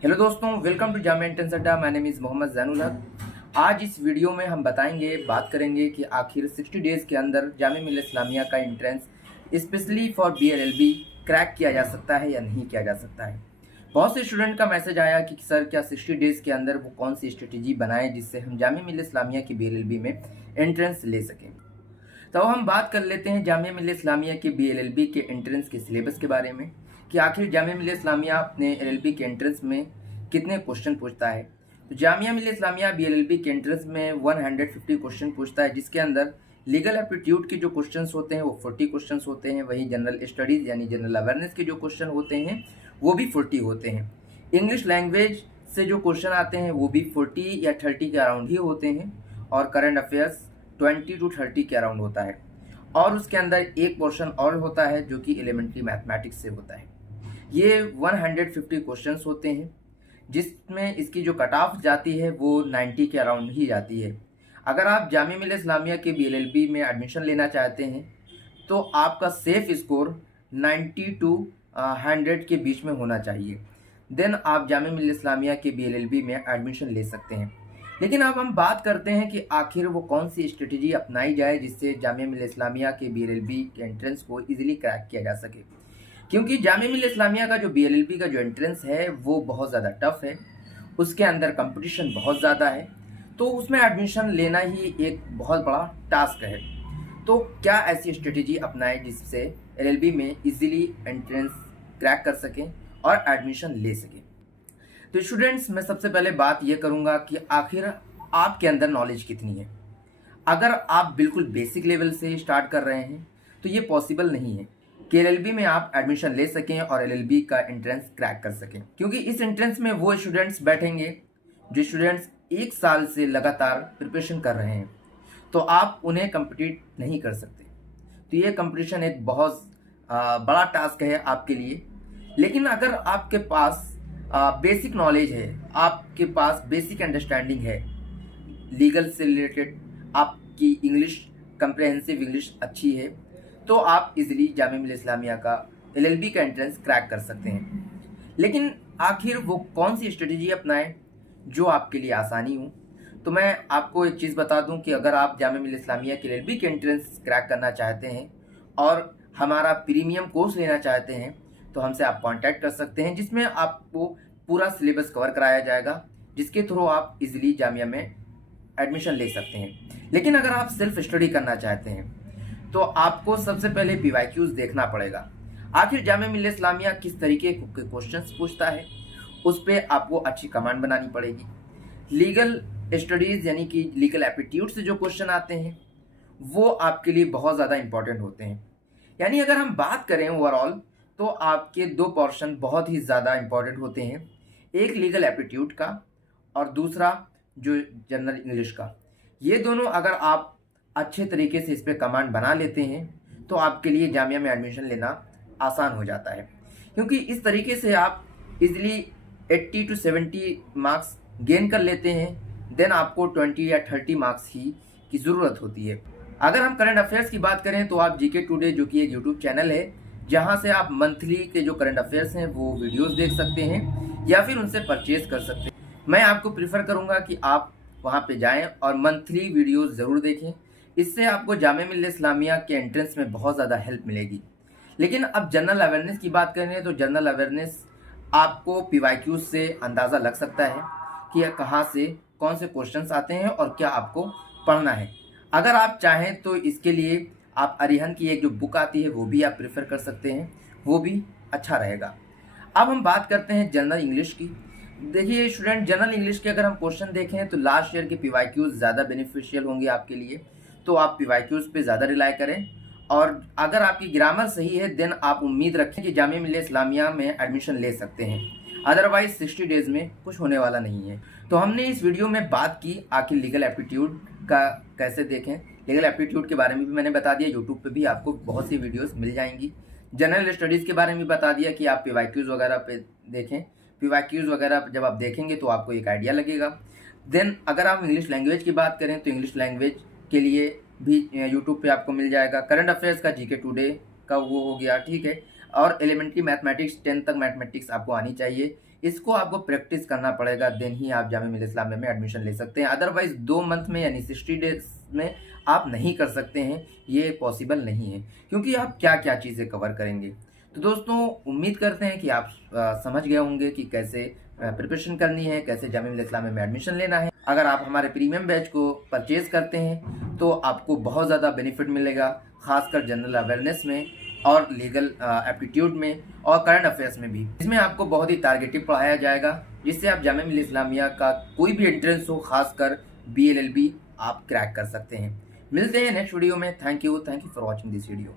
Hello दोस्तों, welcome to Jamia entrance Adda. My name is Mohammad Zainul Haq. आज इस वीडियो में हम बात करेंगे कि आखिर 60 डेज़ के अंदर जामिया मिल्लिया इस्लामिया का entrance specially for BLLB crack किया जा सकता है या नहीं किया जा सकता है। बहुत से स्टूडेंट का मैसेज आया कि सर क्या 60 डेज़ के अंदर वो कौन सी स्ट्रेटेजी बनाए जिससे हम जामिया मिल्लिया इस्लामिया की बीएलएलबी में एंट्रेंस ले सकें। तो हम बात कर लेते हैं जामिया मिल्लिया इस्लामिया के बीएलएलबी के एंट्रेंस के सिलेबस के बारे में कि आखिर जामिया मिल्लिया इस्लामिया अपने एलएलबी के एंट्रेंस में कितने क्वेश्चन पूछता है। तो जामिया मिल्लिया इस्लामिया बीएलएलबी के एंट्रेंस में 150 क्वेश्चन पूछता है, जिसके अंदर लीगल एप्टीट्यूड के जो क्वेश्चंस होते हैं वो 40 क्वेश्चंस होते हैं। वहीं जनरल स्टडीज़ यानी जनरल अवेयरनेस के जो क्वेश्चन होते हैं वो भी 40 होते हैं। इंग्लिश लैंग्वेज से जो क्वेश्चन आते हैं वो भी 40 या 30 के अराउंड ही होते हैं। और करंट अफेयर्स 20 to 30 के अराउंड होता है। और उसके अंदर एक पोर्शन और होता है जो कि एलिमेंट्री मैथमेटिक्स से होता है। ये 150 क्वेश्चंस होते हैं, जिसमें इसकी जो कट ऑफ जाती है वो 90 के अराउंड ही जाती है। अगर आप जामिया मिल्लिया इस्लामिया के बीएलएलबी में एडमिशन लेना चाहते हैं तो आपका सेफ स्कोर 90 to 100 के बीच में होना चाहिए। देन आप जामिया मिल्लिया इस्लामिया के बीएलएलबी में एडमिशन ले सकते हैं। लेकिन अब हम बात करते हैं कि आखिर वो कौन सी स्ट्रेटेजी अपनाई जाए जिससे जामिया मिल्लिया इस्लामिया के बीएलएलबी के एंट्रेंस को इजीली क्रैक किया जा सके। क्योंकि जामिया मिल्लिया इस्लामिया का जो बीएलएलबी का जो एंट्रेंस है वो बहुत ज़्यादा टफ है, उसके अंदर कंपटीशन बहुत ज़्यादा है, तो उसमें एडमिशन लेना ही एक बहुत बड़ा टास्क है। तो क्या ऐसी स्ट्रेटेजी अपनाएं जिससे एलएलबी में इजीली एंट्रेंस क्रैक कर सकें और एडमिशन ले सकें। तो स्टूडेंट्स, मैं सबसे पहले बात ये करूँगा कि आखिर आपके अंदर नॉलेज कितनी है। अगर आप बिल्कुल बेसिक लेवल से स्टार्ट कर रहे हैं तो ये पॉसिबल नहीं है कि एलएलबी में आप एडमिशन ले सकें और एलएलबी का एंट्रेंस क्रैक कर सकें, क्योंकि इस एंट्रेंस में वो स्टूडेंट्स बैठेंगे जो स्टूडेंट्स 1 साल से लगातार प्रिपरेशन कर रहे हैं, तो आप उन्हें कम्पिटिट नहीं कर सकते। तो ये कंपटीशन एक बहुत बड़ा टास्क है आपके लिए। लेकिन अगर आपके पास बेसिक नॉलेज है, आपके पास बेसिक अंडरस्टैंडिंग है लीगल से रिलेटेड, आपकी इंग्लिश कंप्रहेंसिव इंग्लिश अच्छी है, तो आप इजीली जामिया मिल्लिया इस्लामिया का एलएलबी का एंट्रेंस क्रैक कर सकते हैं। लेकिन आखिर वो कौन सी स्ट्रेटेजी अपनाएं जो आपके लिए आसानी हो। तो मैं आपको एक चीज़ बता दूं कि अगर आप जामिया मिल्लिया इस्लामिया के एलएलबी के एंट्रेंस क्रैक करना चाहते हैं और हमारा प्रीमियम कोर्स लेना चाहते हैं तो हमसे आप कांटेक्ट कर सकते हैं, जिसमें आपको पूरा सिलेबस कवर कराया जाएगा, जिसके थ्रू आप इजीली जामिया में एडमिशन ले सकते हैं। लेकिन अगर आप सेल्फ स्टडी करना चाहते हैं तो आपको सबसे पहले पीवाईक्यूज देखना पड़ेगा। आखिर जामिया मिल्लिया इस्लामिया किस तरीके के क्वेश्चंस पूछता है, उस पर आपको अच्छी कमांड बनानी पड़ेगी। लीगल स्टडीज़ यानी कि लीगल एप्टीट्यूड से जो क्वेश्चन आते हैं वो आपके लिए बहुत ज़्यादा इंपॉर्टेंट होते हैं। यानी अगर हम बात करें ओवरऑल तो आपके 2 पोर्शन बहुत ही ज़्यादा इंपॉर्टेंट होते हैं, एक लीगल एप्टीट्यूड का और दूसरा जो जनरल इंग्लिश का। ये दोनों अगर आप अच्छे तरीके से इस पर कमांड बना लेते हैं तो आपके लिए जामिया में एडमिशन लेना आसान हो जाता है, क्योंकि इस तरीके से आप इजीली 80 to 70 मार्क्स गेन कर लेते हैं। देन आपको 20 या 30 मार्क्स ही की ज़रूरत होती है। अगर हम करंट अफेयर्स की बात करें तो आप जीके टुडे, जो कि एक यूट्यूब चैनल है जहां से आप मंथली के जो करंट अफेयर्स हैं वो वीडियोस देख सकते हैं या फिर उनसे परचेज कर सकते हैं। मैं आपको प्रीफर करूंगा कि आप वहां पे जाएं और मंथली वीडियोस ज़रूर देखें। इससे आपको जामिया मिल्लिया इस्लामिया के एंट्रेंस में बहुत ज़्यादा हेल्प मिलेगी। लेकिन अब जनरल अवेयरनेस की बात करें तो जनरल अवेयरनेस आपको पीवाईक्यूज से अंदाज़ा लग सकता है कि कहाँ से कौन से क्वेश्चंस आते हैं और क्या आपको पढ़ना है। अगर आप चाहें तो इसके लिए आप अरिहंत की एक जो बुक आती है वो भी आप प्रेफर कर सकते हैं, वो भी अच्छा रहेगा। अब हम बात करते हैं जनरल इंग्लिश की। देखिए स्टूडेंट, जनरल इंग्लिश के अगर हम क्वेश्चन देखें तो लास्ट ईयर के पीवाईक्यूज ज़्यादा बेनिफिशियल होंगे आपके लिए, तो आप पीवाईक्यूज पे ज़्यादा रिलाई करें। और अगर आपकी ग्रामर सही है देन आप उम्मीद रखें कि जामिया मिल्लिया इस्लामिया में एडमिशन ले सकते हैं। अदरवाइज 60 डेज़ में कुछ होने वाला नहीं है। तो हमने इस वीडियो में बात की आखिर लीगल एप्टीट्यूड का कैसे देखें। लीगल एप्टीट्यूड के बारे में भी मैंने बता दिया, यूट्यूब पे भी आपको बहुत सी वीडियोस मिल जाएंगी। जनरल स्टडीज़ के बारे में भी बता दिया कि आप पीवाईक्यूज वगैरह पे देखें। पीवाईक्यूज वगैरह जब आप देखेंगे तो आपको एक आइडिया लगेगा। देन अगर आप इंग्लिश लैंग्वेज की बात करें तो इंग्लिश लैंग्वेज के लिए भी यूट्यूब पे आपको मिल जाएगा। करंट अफेयर्स का जीके टुडे का वो हो गया, ठीक है। और एलिमेंट्री मैथमेटिक्स 10 तक मैथमेटिक्स आपको आनी चाहिए, इसको आपको प्रैक्टिस करना पड़ेगा, देन ही आप जामिया मिल्लिया इस्लामिया में एडमिशन ले सकते हैं। अदरवाइज 2 मंथ में यानी 60 डेज में आप नहीं कर सकते हैं, ये पॉसिबल नहीं है, क्योंकि आप क्या क्या चीज़ें कवर करेंगे। तो दोस्तों उम्मीद करते हैं कि आप समझ गए होंगे कि कैसे प्रिपरेशन करनी है, कैसे जामिया मिल्लिया इस्लामिया में एडमिशन लेना है। अगर आप हमारे प्रीमियम बैच को परचेज करते हैं तो आपको बहुत ज़्यादा बेनिफिट मिलेगा, खासकर जनरल अवेयरनेस में और लीगल एप्टीट्यूड में और करंट अफेयर्स में भी। इसमें आपको बहुत ही टारगेटिव पढ़ाया जाएगा, जिससे आप जामिया मिल्लिया इस्लामिया का कोई भी एंट्रेंस हो, खासकर BLLB, आप क्रैक कर सकते हैं। मिलते हैं नेक्स्ट वीडियो में। Thank you for watching this video.